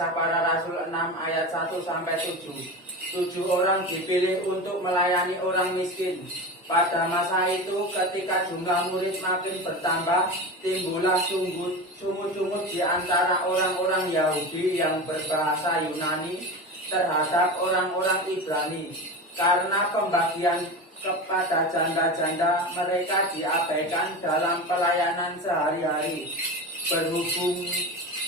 Kisah Para Rasul 6 ayat 1-7. 7 orang dipilih untuk melayani orang miskin. Pada masa itu ketika jumlah murid makin bertambah, timbullah sungut-sungut di antara orang-orang Yahudi yang berbahasa Yunani terhadap orang-orang Ibrani. Karena pembagian kepada janda-janda mereka diabaikan dalam pelayanan sehari-hari. Berhubung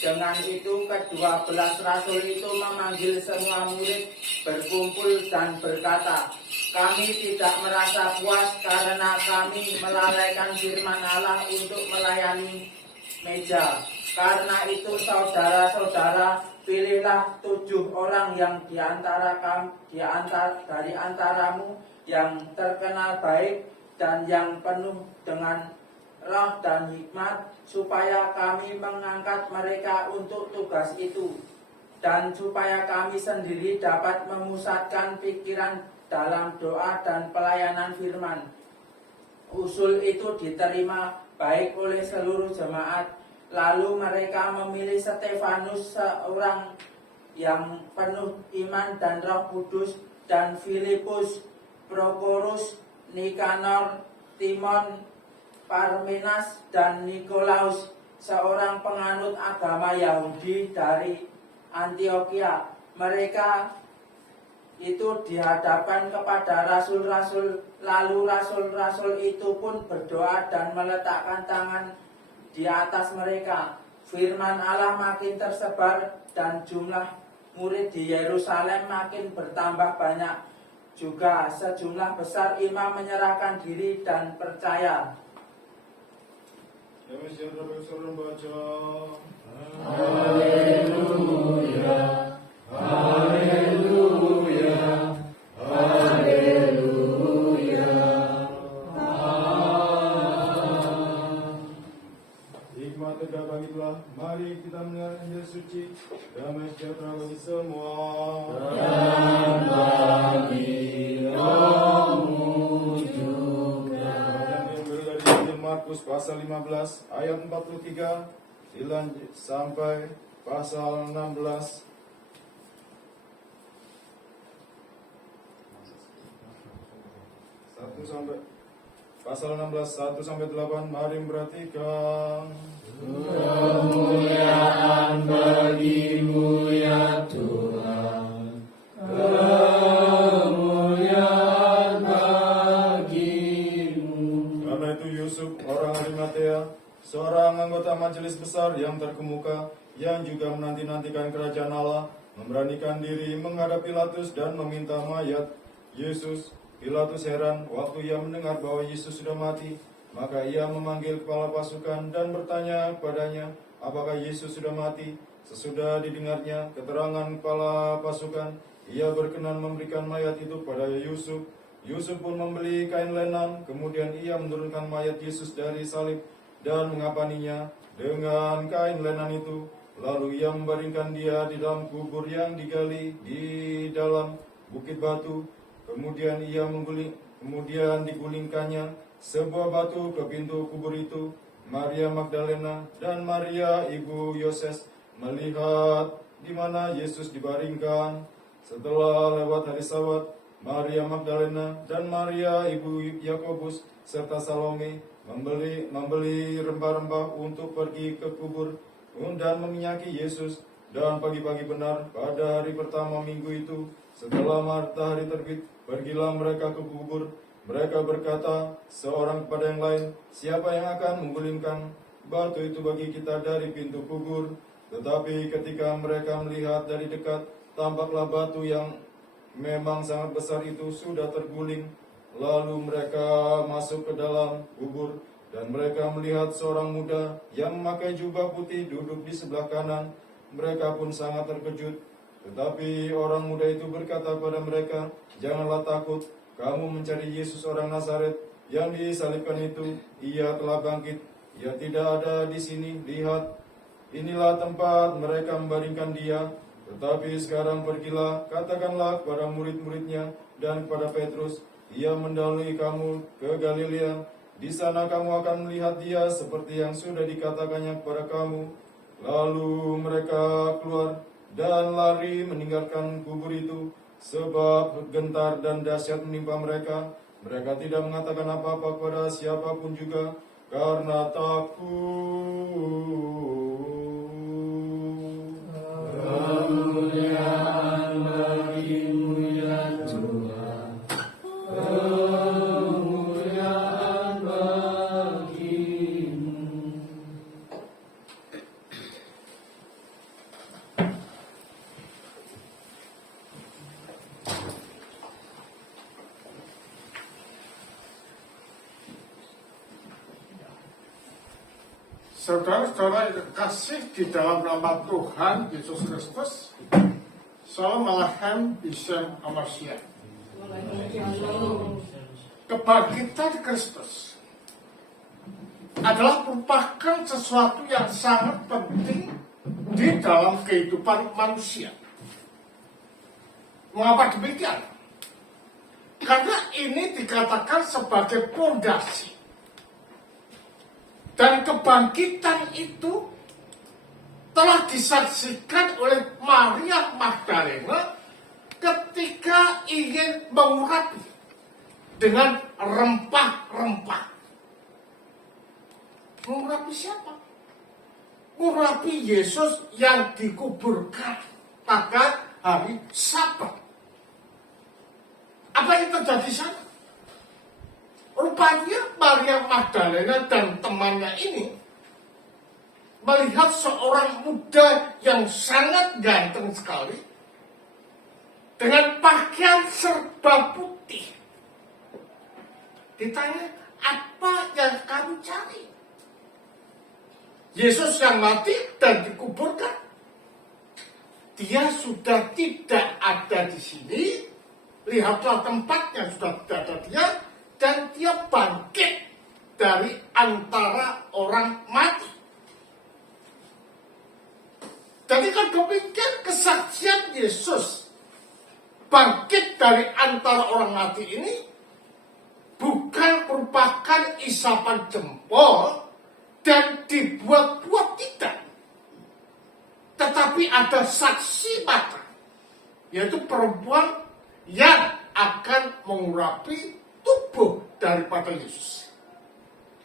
dengan itu, ke-12 rasul itu memanggil semua murid berkumpul dan berkata, "Kami tidak merasa puas karena kami melalaikan firman Allah untuk melayani meja. Karena itu saudara-saudara, pilihlah 7 orang yang dari antaramu yang terkenal baik dan yang penuh dengan roh dan hikmat, supaya kami mengangkat mereka untuk tugas itu, dan supaya kami sendiri dapat memusatkan pikiran dalam doa dan pelayanan firman." Usul itu diterima baik oleh seluruh jemaat. Lalu mereka memilih Stefanus, seorang yang penuh iman dan Roh Kudus, dan Filipus, Prokorus, Nikanor, Timon, Parmenas, dan Nikolaus, seorang penganut agama Yahudi dari Antioquia. Mereka itu dihadapkan kepada rasul-rasul, lalu rasul-rasul itu pun berdoa dan meletakkan tangan di atas mereka. Firman Allah makin tersebar dan jumlah murid di Yerusalem makin bertambah banyak. Juga sejumlah besar imam menyerahkan diri dan percaya. Haleluya, haleluya, haleluya. Hikmat tegak bangkitlah, mari kita mendengar Injil suci. Damai sejahtera bagi semua. Dan bagi rohmu juga. Yang berada di Injil Markus pasal 15 ayat 43 dilanjut sampai pasal 16. Pasal 16 1-8. Mari memperhatikan. Kemuliaan bagimu ya Tuhan, kemuliaan bagimu. Karena itu Yusuf orang Arimatea, seorang anggota majelis besar yang terkemuka, yang juga menanti-nantikan kerajaan Allah, memberanikan diri menghadap Pilatus dan meminta mayat Yesus. Pilatus heran waktu ia mendengar bahwa Yesus sudah mati. Maka ia memanggil kepala pasukan dan bertanya kepadanya, apakah Yesus sudah mati? Sesudah didengarnya keterangan kepala pasukan, ia berkenan memberikan mayat itu pada Yusuf. Yusuf pun membeli kain lenan, kemudian ia menurunkan mayat Yesus dari salib dan mengapaninya dengan kain lenan itu. Lalu ia membaringkan dia di dalam kubur yang digali di dalam bukit batu. Kemudian digulingkannya sebuah batu ke pintu kubur itu. Maria Magdalena dan Maria ibu Yoses melihat di mana Yesus dibaringkan. Setelah lewat hari Sabat, Maria Magdalena dan Maria ibu Yakobus serta Salome membeli rempah-rempah untuk pergi ke kubur dan meminyaki Yesus. Dan pagi-pagi benar pada hari pertama minggu itu, setelah matahari terbit, pergilah mereka ke kubur. Mereka berkata seorang kepada yang lain, siapa yang akan menggulingkan batu itu bagi kita dari pintu kubur? Tetapi ketika mereka melihat dari dekat, tampaklah batu yang memang sangat besar itu sudah terguling. Lalu mereka masuk ke dalam kubur, dan mereka melihat seorang muda yang memakai jubah putih duduk di sebelah kanan. Mereka pun sangat terkejut. Tetapi orang muda itu berkata kepada mereka, janganlah takut. Kamu mencari Yesus orang Nazaret yang disalibkan itu. Ia telah bangkit. Ia tidak ada di sini. Lihat, inilah tempat mereka membaringkan dia. Tetapi sekarang pergilah, katakanlah kepada murid-muridnya dan kepada Petrus, ia mendahului kamu ke Galilea. Di sana kamu akan melihat dia seperti yang sudah dikatakannya kepada kamu. Lalu mereka keluar dan lari meninggalkan kubur itu, sebab gentar dan dahsyat menimpa mereka. Mereka tidak mengatakan apa-apa kepada siapapun juga, karena takut. Kemuliaan bagimu ya Tuhan, kemuliaan bagimu. Saudara-saudara yang kasih di dalam nama Tuhan Yesus Kristus, Salam Malahem Bishem Amasya. Kebangkitan Kristus adalah merupakan sesuatu yang sangat penting di dalam kehidupan manusia. Mengapa demikian? Karena ini dikatakan sebagai fondasi. Dan kebangkitan itu telah disaksikan oleh Maria Magdalena ketika ingin mengurapi dengan rempah-rempah. Mengurapi siapa? Mengurapi Yesus yang dikuburkan pada hari Sabat. Apa yang terjadi di sana? Rupanya Maria Magdalena dan temannya ini melihat seorang muda yang sangat ganteng sekali dengan pakaian serba putih. Ditanya, apa yang kamu cari? Yesus yang mati dan dikuburkan. Dia sudah tidak ada di sini. Lihatlah tempatnya sudah tidak ada dia. Dan dia bangkit dari antara orang mati. Jadi kan demikian kesaksian Yesus bangkit dari antara orang mati ini bukan merupakan isapan jempol dan dibuat-buat, tidak. Tetapi ada saksi mata, yaitu perempuan yang akan mengurapi tubuh daripada Yesus.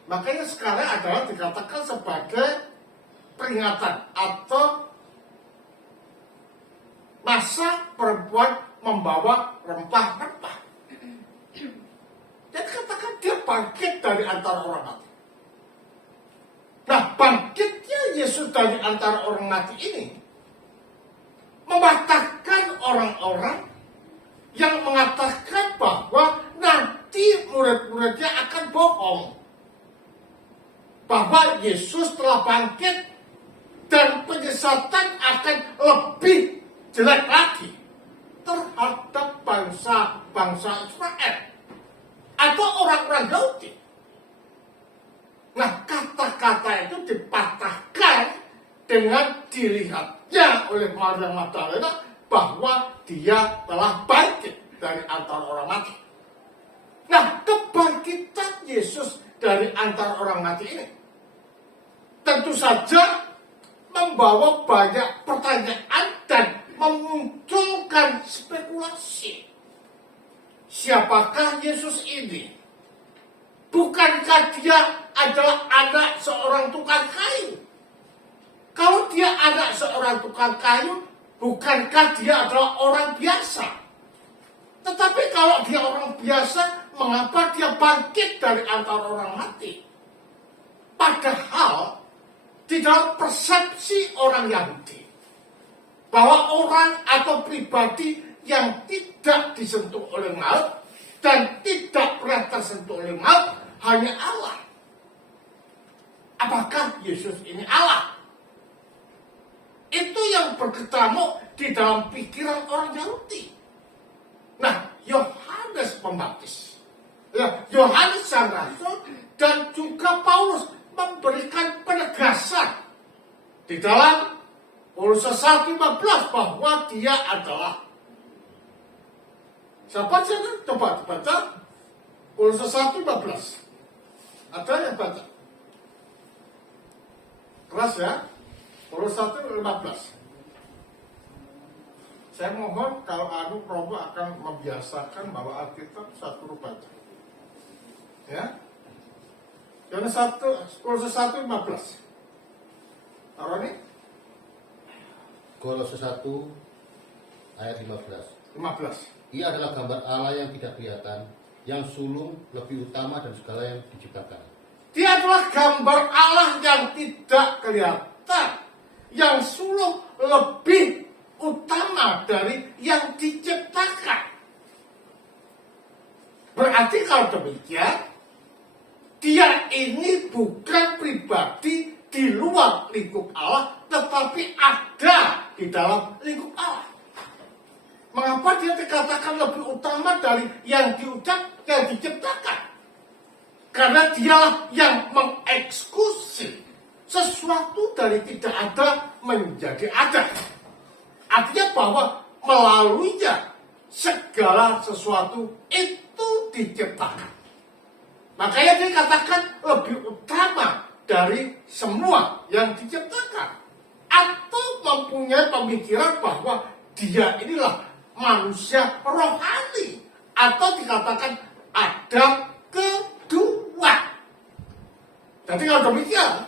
Makanya sekarang adalah dikatakan sebagai peringatan atau masa perempuan membawa rempah-rempah. Dan katakan dia bangkit dari antara orang mati. Nah, bangkitnya Yesus dari antara orang mati ini mematahkan orang-orang yang mengatakan bahwa nanti murid-muridnya akan bohong. Bahwa Yesus telah bangkit dan penyesatan akan lebih jelek lagi terhadap bangsa Israel atau orang-orang Yahudi. Nah, kata-kata itu dipatahkan dengan dilihatnya oleh Maria Magdalena bahwa dia telah bangkit dari antara orang mati. Nah, kebangkitan Yesus dari antara orang mati ini tentu saja membawa banyak pertanyaan dan memunculkan spekulasi. Siapakah Yesus ini? Bukankah dia adalah anak seorang tukang kayu? Kalau dia anak seorang tukang kayu, bukankah dia adalah orang biasa? Tetapi kalau dia orang biasa, mengapa dia bangkit dari antara orang mati? Padahal di dalam persepsi orang Yahudi, bahwa orang atau pribadi yang tidak disentuh oleh maut dan tidak pernah tersentuh oleh maut hanya Allah. Apakah Yesus ini Allah? Itu yang berkecamuk di dalam pikiran orang Yahudi. Nah, Yohanes Pembaptis, Yohanes Sang Rasul, dan juga Paulus memberikan penegasan di dalam Kolose 1:15 bahwa dia adalah siapa sih? Coba dibaca Kolose 1:15. Ada yang baca? Keras ya? Kolose 1:15. Saya mohon kalau Robo akan membiasakan bahwa Alkitab satu baca. Ya. Yohanes 1, Kolose 1:15. Taruh nih? Kolose 1 ayat 15. 15. Ia adalah gambar Allah yang tidak kelihatan, yang sulung, lebih utama dan segala yang diciptakan. Dia adalah gambar Allah yang tidak kelihatan, yang sulung, lebih utama dari yang diciptakan. Berarti kalau demikian, dia ini bukan pribadi di luar lingkup Allah, tetapi ada di dalam lingkup Allah. Mengapa dia dikatakan lebih utama dari yang diciptakan? Karena dialah yang mengeksekusi sesuatu dari tidak ada menjadi ada. Artinya bahwa melaluinya segala sesuatu itu diciptakan. Makanya dikatakan lebih utama dari semua yang diciptakan. Atau mempunyai pemikiran bahwa dia inilah manusia rohani. Atau dikatakan Adam kedua. Jadi kalau demikian,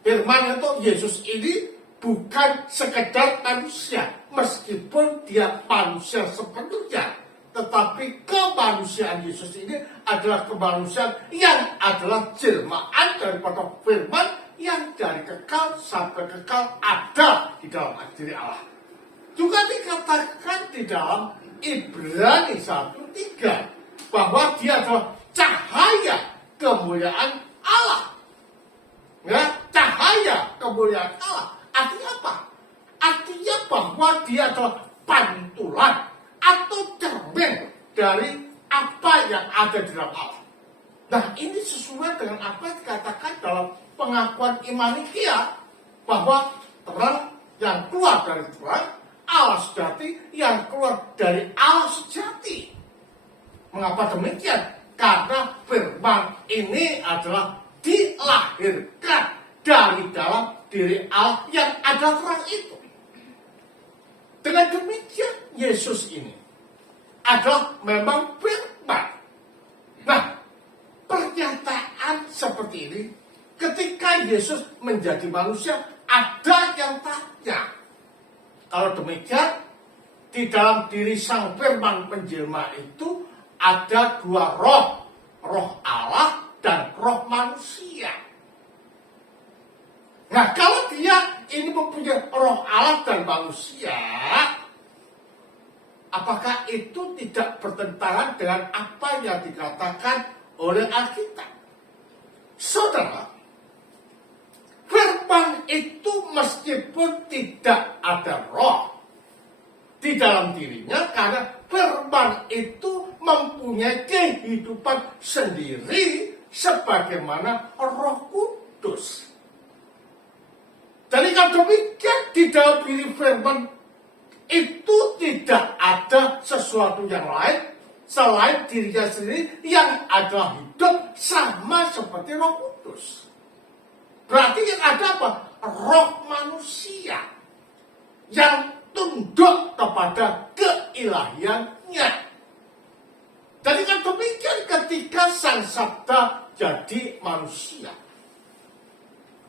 firman itu Yesus ini bukan sekedar manusia, meskipun dia manusia sepenuhnya, tetapi kemanusiaan Yesus ini adalah kemanusiaan yang adalah jelmaan daripada firman yang dari kekal sampai kekal ada di dalam diri Allah. Juga dikatakan di dalam Ibrani 1:3 bahwa dia adalah cahaya kemuliaan Allah. Ya, cahaya kemuliaan Allah. Artinya apa? Artinya bahwa dia adalah pantulan atau cermin dari apa yang ada di dalam Allah. Nah, ini sesuai dengan apa yang dikatakan dalam pengakuan iman Nikea, bahwa terang yang keluar dari Tuhan, Allah sejati, yang keluar dari Allah sejati. Mengapa demikian? Karena firman ini adalah dilahirkan dari dalam diri Allah yang ada terang itu. Dengan demikian Yesus ini adalah memang firman. Nah, pernyataan seperti ini ketika Yesus menjadi manusia, ada yang tanya. Kalau demikian, di dalam diri sang firman penjelma itu ada dua roh, roh Allah dan roh manusia. Nah, kalau dia ini mempunyai roh Allah dan manusia, apakah itu tidak bertentangan dengan apa yang dikatakan oleh Alkitab? Saudara, firman itu meskipun tidak ada roh di dalam dirinya, karena firman itu mempunyai kehidupan sendiri sebagaimana Roh Kudus. Jadi kalau demikian, di dalam diri firman itu tidak ada sesuatu yang lain selain dirinya sendiri yang adalah hidup sama seperti Roh Kudus. Berarti yang ada apa? Roh manusia yang tunduk kepada keilahiannya. Jadi kan demikian ketika Sang Sabda jadi manusia,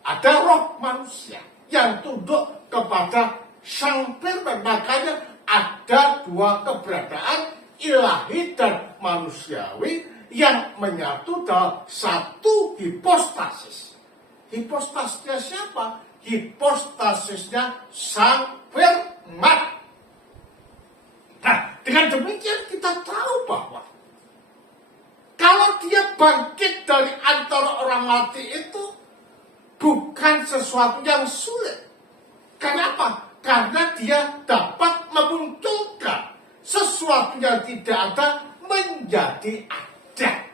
ada roh manusia yang tunduk kepada Sang Firman. Makanya ada dua keberadaan ilahi dan manusiawi yang menyatu dalam satu hipostasis. Hipostasisnya siapa? Hipostasisnya Sang Firman. Nah, dengan demikian kita tahu bahwa kalau dia bangkit dari antara orang mati itu bukan sesuatu yang sulit. Kenapa? Karena dia dapat memunculkan sesuatu yang tidak ada menjadi ada.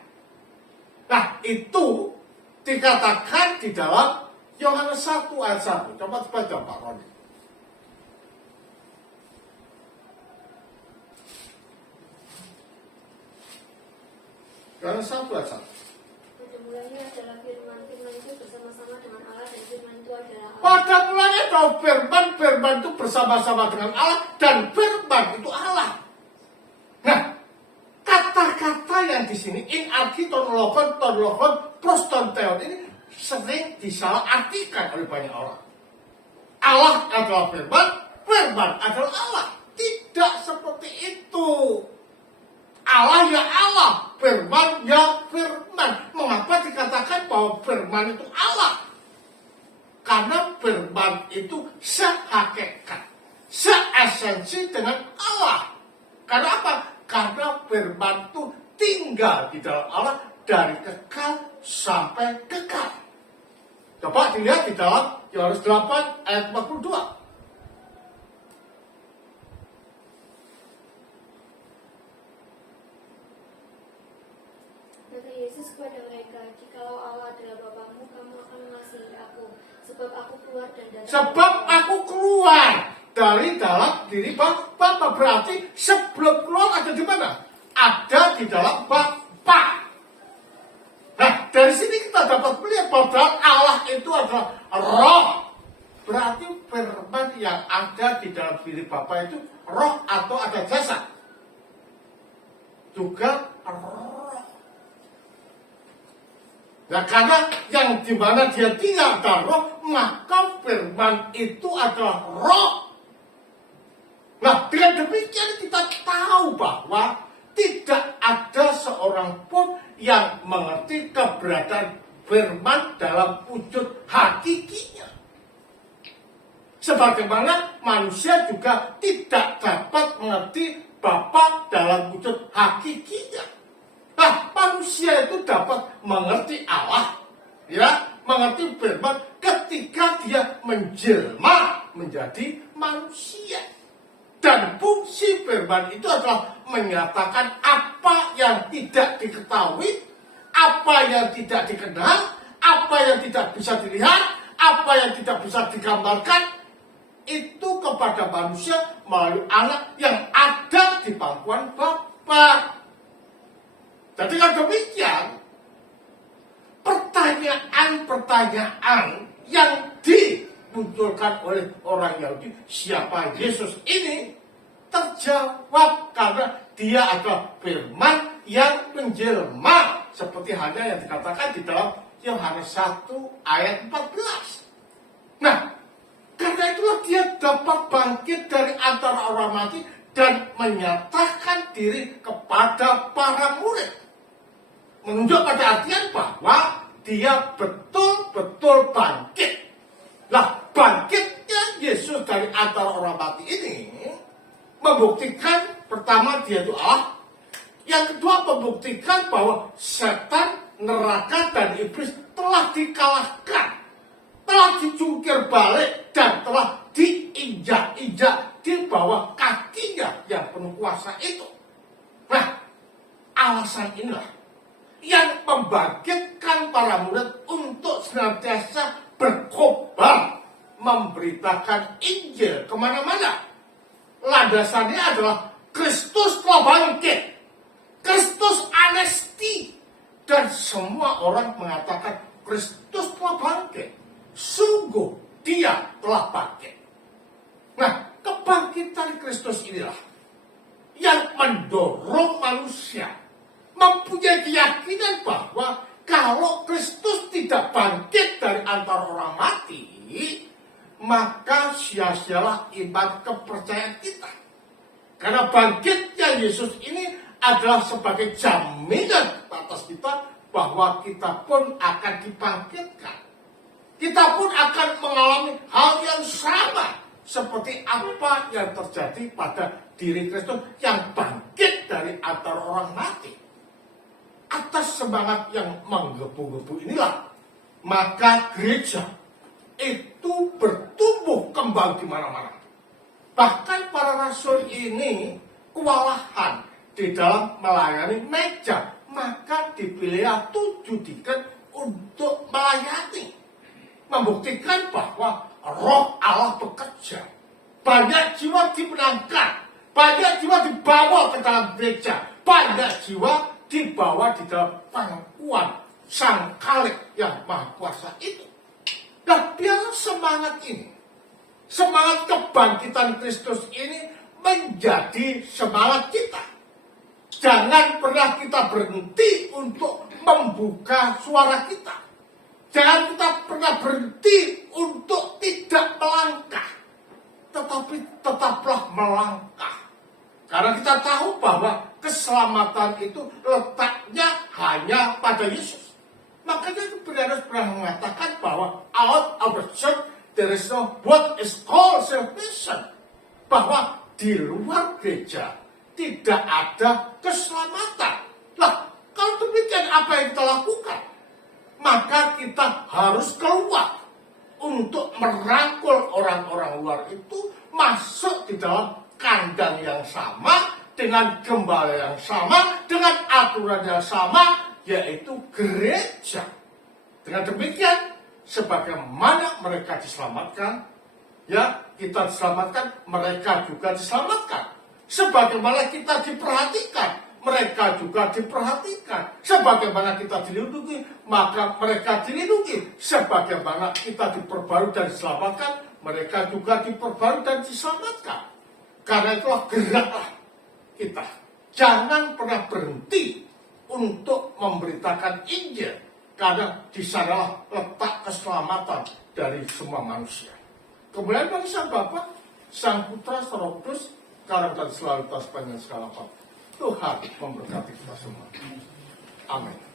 Nah, itu dikatakan di dalam Yohanes 1 ayat 1. Coba baca Pak Roni. Yohanes 1 ayat 1. mulanya adalah firman, firman itu bersama-sama dengan Allah, dan firman itu adalah Allah. Pada mulanya ada firman, firman itu bersama-sama dengan Allah, dan firman itu Allah. Nah, kata-kata yang di sini in architon logon, proston theon ini sering disalahartikan oleh banyak orang. Allah adalah firman, firman adalah Allah. Tidak seperti itu. Allah ya Allah, firman ya firman. Mengapa dikatakan bahwa firman itu Allah? Karena firman itu sehakikat, seesensi dengan Allah. Karena apa? Karena firman itu tinggal di dalam Allah dari kekal sampai kekal. Coba dilihat di dalam Yohanes 8 ayat 42. Kata Yesus kepada mereka, "Jikalau Allah adalah Bapamu, kamu akan mengasihi aku, sebab aku keluar dan datang." Sebab aku keluar dari dalam diri Bapa. Berarti sebelum keluar ada di mana? Ada di dalam Bapa. Nah, dari sini kita dapat melihat bahwa Allah itu adalah roh. Berarti firman yang ada di dalam diri Bapa itu roh atau ada jasad? Juga roh. Nah, karena yang dimana dia tinggal dalam roh, maka firman itu adalah roh. Nah, dengan demikian kita tahu bahwa tidak ada seorang pun yang mengerti keberadaan firman dalam wujud hakikinya. Sebagaimana manusia juga tidak dapat mengerti Bapa dalam wujud hakikinya. Nah, manusia itu dapat mengerti Allah, ya, mengerti firman ketika dia menjelma menjadi manusia. Dan fungsi firman itu adalah menyatakan apa yang tidak diketahui, apa yang tidak dikenal, apa yang tidak bisa dilihat, apa yang tidak bisa digambarkan, itu kepada manusia melalui anak yang ada di pangkuan Bapa. Jadi kalau demikian, pertanyaan-pertanyaan yang dimunculkan oleh orang Yahudi, siapa Yesus ini, terjawab karena dia adalah firman yang menjelma, seperti halnya yang dikatakan di dalam Yohanes 1 ayat 14. Nah, karena itulah dia dapat bangkit dari antara orang mati dan menyatakan diri kepada para murid. Menunjuk pada artian bahwa dia betul-betul bangkit. Nah, bangkitnya Yesus dari antara orang mati ini membuktikan pertama dia itu Allah. Yang kedua membuktikan bahwa setan, neraka, dan iblis telah dikalahkan, telah dicungkir balik, dan telah diinjak-injak di bawah kakinya yang penuh kuasa itu. Nah, alasan inilah yang membangkitkan para murid untuk senantiasa berkobar memberitakan Injil kemana-mana. Landasannya adalah Kristus telah bangkit, Kristus anesti, dan semua orang mengatakan Kristus telah bangkit. Sungguh dia telah bangkit. Nah, kebangkitan Kristus inilah yang mendorong manusia mempunyai keyakinan bahwa kalau Kristus tidak bangkit dari antara orang mati, maka sia-sialah iman kepercayaan kita. Karena bangkitnya Yesus ini adalah sebagai jaminan atas kita bahwa kita pun akan dibangkitkan. Kita pun akan mengalami hal yang sama seperti apa yang terjadi pada diri Kristus yang bangkit dari antara orang mati. Atas semangat yang menggebu-gebu inilah, maka gereja itu bertumbuh kembang di mana-mana. Bahkan para rasul ini kewalahan di dalam melayani meja, maka dipilihlah 7 deacon untuk melayani. Membuktikan bahwa roh Allah bekerja. Banyak jiwa dimenangkan, banyak jiwa dibawa ke dalam gereja, banyak jiwa dibawa di dalam pangkuan Sang Khalik yang Maha Kuasa itu. Dan biar semangat ini, semangat kebangkitan Kristus ini menjadi semangat kita. Jangan pernah kita berhenti untuk membuka suara kita. Jangan kita pernah berhenti untuk tidak melangkah. Tetapi tetaplah melangkah. Karena kita tahu bahwa keselamatan itu letaknya hanya pada Yesus. Makanya Petrus pernah mengatakan bahwa out of the church there is no what is called salvation. Bahwa di luar gereja tidak ada keselamatan. Lah, kalau demikian apa yang kita lakukan? Maka kita harus keluar untuk merangkul orang-orang luar itu masuk di dalam kandang yang sama, dengan gembala yang sama, dengan aturan yang sama, yaitu gereja. Dengan demikian, sebagaimana mereka diselamatkan, ya kita diselamatkan, mereka juga diselamatkan. Sebagaimana kita diperhatikan, mereka juga diperhatikan. Sebagaimana kita dilindungi, maka mereka dilindungi. Sebagaimana kita diperbarui dan diselamatkan, mereka juga diperbarui dan diselamatkan. Karena itulah geraklah kita. Jangan pernah berhenti untuk memberitakan Injil. Karena di sanalah letak keselamatan dari semua manusia. Kemudian bagi Sang Bapa, Sang Putra, Sang Roh Kudus, sekarang dan selalu tas panjang segala apa. Tuhan memberkati kita semua. Amin.